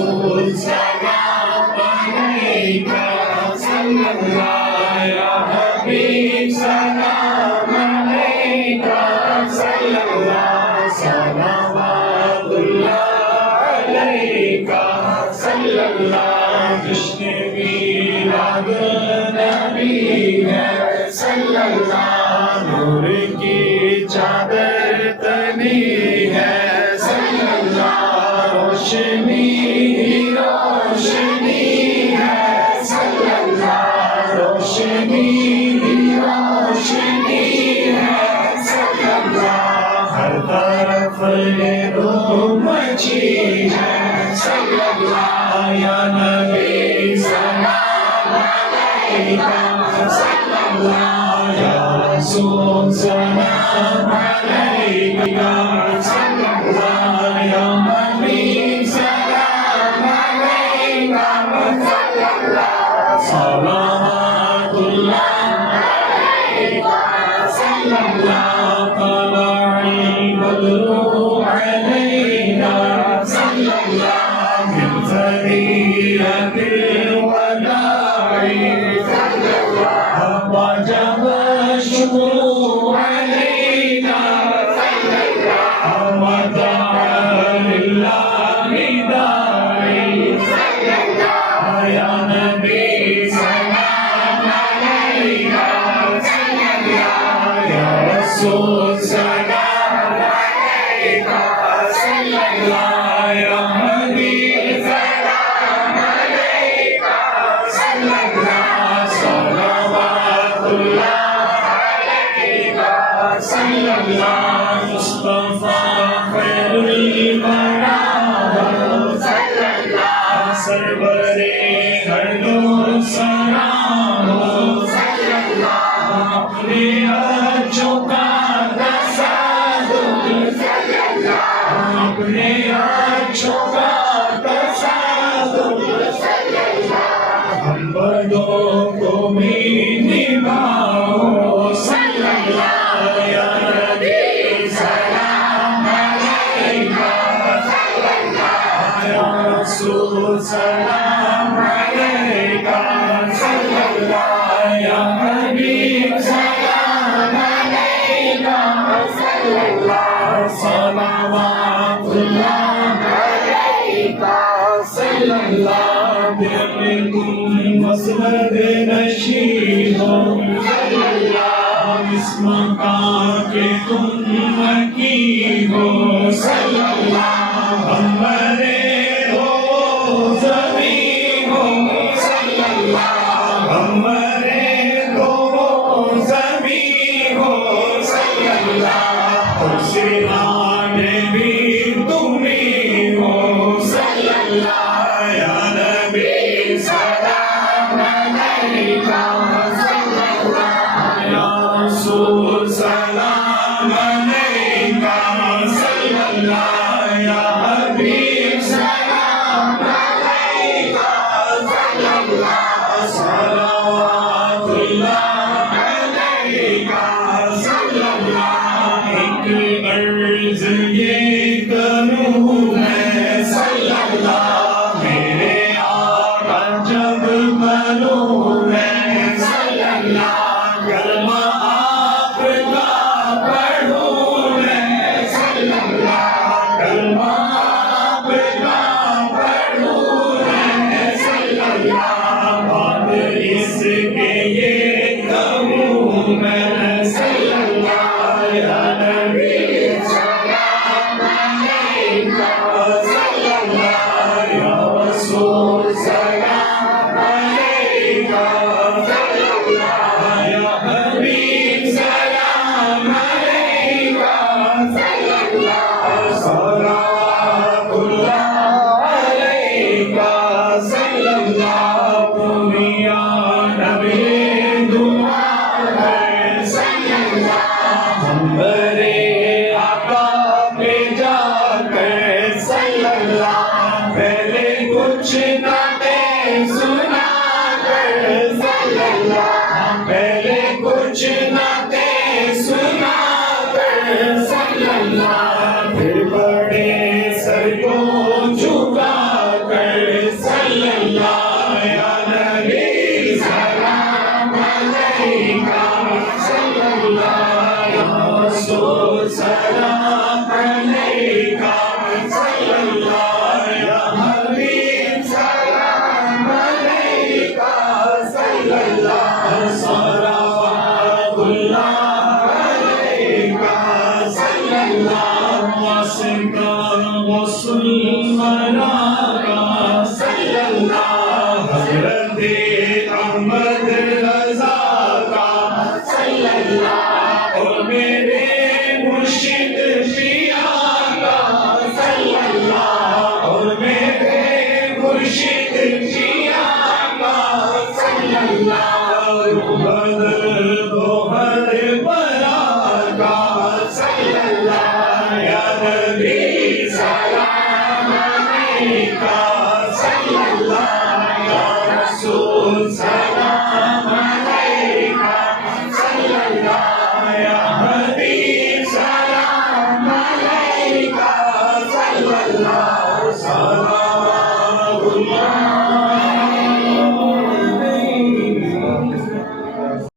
रसूल सलाम अलैका सल्लल्लाहु या हबीब सलाम अलैका सल्लल्लाहु सलावतुल्लाह अलैका सल्लल्लाहु कृष्ण मीराद नबी है सल्लल्लाहु नूर की चादर तनी है सल्लल्लाहु रोशनी रोशनी है सल्लल्लाहु रोशनी रोशनी है सल्लल्लाहु हर तरफ ये धूम मची है सल्लल्लाहु या नबी सलाम अलैका सल्लल्लाहु या रसूल सलाम अलैका सल्लल्लाहु या हबीब सलाम अलैका सल्लल्लाहु सलावतुल्लाह अलैका सल्लल्लाहु तलअल बद्रु अलैना सल्लल्लाहु मिन ज़रियतिल वदाई सल्लल्लाहु वजब शुक्रु अलैना सल्लल्लाहु वदअ लिल्लाहि दाई सल्लल्लाहु या नबी सलाम अलैका सल्लल्लाहु या रसूल सलाम अलैका सल्लल्लाहु या हबीब सलाम अलैका सल्लल्लाहु सलावतुल्लाह अलैका सल्लल्लाहु मुस्तफा खैरुल वरा सल्लल्लाहु सरवरे हर दो सलाम सल्लल्लाहु अपने अच्छों का तसादुर सल्लल्लाहु अपने अच्छों का तसादुर सल्लल्लाहु हम बदों को भी निभाओ सल्लल्लाहु या नबी सलाम अलैका सल्लल्लाहु या रसूल सलाम अलैका सल्लल्लाहु या हबीब सलाम अलैका सल्लल्लाहु सलावतुल्लाह अलैका सल्लल्लाहु बिकुम मसनद नशी हो सल्लल्लाहु इस मकाम के तुम मकी हो सल्लल्लाहु हमारे हो ज़मीन हो सल्लल्लाहु हमारे हो ज़मीन हो सल्लल्लाहु सिराने भी तुम्हीं हो सल्लल्लाहु या नबी सलाम अलैका सल्लल्लाहु या रसूल सलाम अलैका सल्लल्लाहु या हबीब सलाम अलैका सल्लल्लाहु सलावतुल्लाह अलैका सल्लल्लाहु एक अर्ज़ ये करूँ मैं सल्लल्लाहु मेरे आका जब बनूं मैं सल्लल्लाहु कलमा आपका पढ़ूं मैं सल्लल्लाहु कलमा आपका पढ़ूं मैं सल्लल्लाहु बाद इसके ये कहूँ मैं सल्लल्लाहु या नबी सलाम अलैका सल्लल्लाहु या रसूल सलाम अलैका सल्लल्लाहु या हबीब सलाम अलैका सल्लल्लाहु सलावतुल्लाह अलैका सल्लल्लाहु या नबी दुआ है सल्लल्लाहु हमरे आका पे जाकर सल्लल्लाहु सुलमना का सल्लल्लाहु हज़रत अहमद रज़ा का सल्लल्लाहु और मेरे मुर्शिद पिया का सल्लल्लाहु और मेरे मुर्शिद पिया का सल्लल्लाहु बदर दोहर बरा का सल्लल्लाहु या नबी सलाम अलैका